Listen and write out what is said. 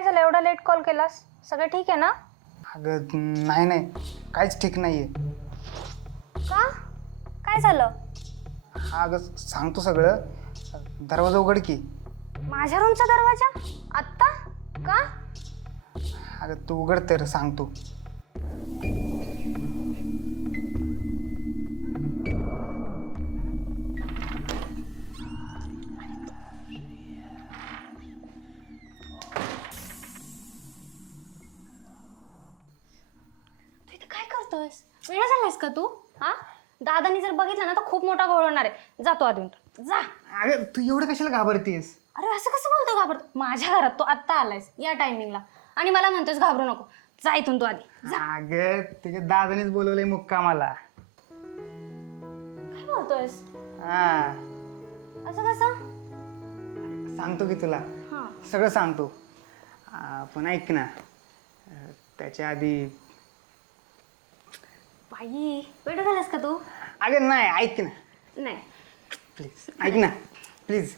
काय झालं एवढा लेट कॉल केलास? सगळं ठीक आहे ना? अगं नाही नाही, काहीच ठीक नाही आहे. का? काय झालं? अगं सांगतो सगळं. दरवाजा उघड की. माझ्या रूमचा दरवाजा? आत्ता? का? अगं तू उघड तर सांगतो. तू इथे काय करतोयस? वेळ झालायस का तू? हा? दादानी जर बघितलं ना तर खूप मोठा घोळ होणार आहे. जातो आधी जा. अगं तू एवढं कशाला घाबरतीयस? अरे असं कसं बोलतो घाबरतो? माझ्या घरात तू आत्ता आलायस या टायमिंगला आणि मला म्हणतोस घाबरू नको. जा इथून तू आधी. अगं तुझ्या दादानेच बोलवलंय मुक्कामाला. काय बोलतोयस? हा असं कसं? सांगतो की तुला, हा. सगळं सांगतो. पण ऐक ना, त्याच्या आधी. बाई वेळ झालास का तू? अगं नाही, ऐक ना नाही. प्लीज, ऐक ना प्लीज.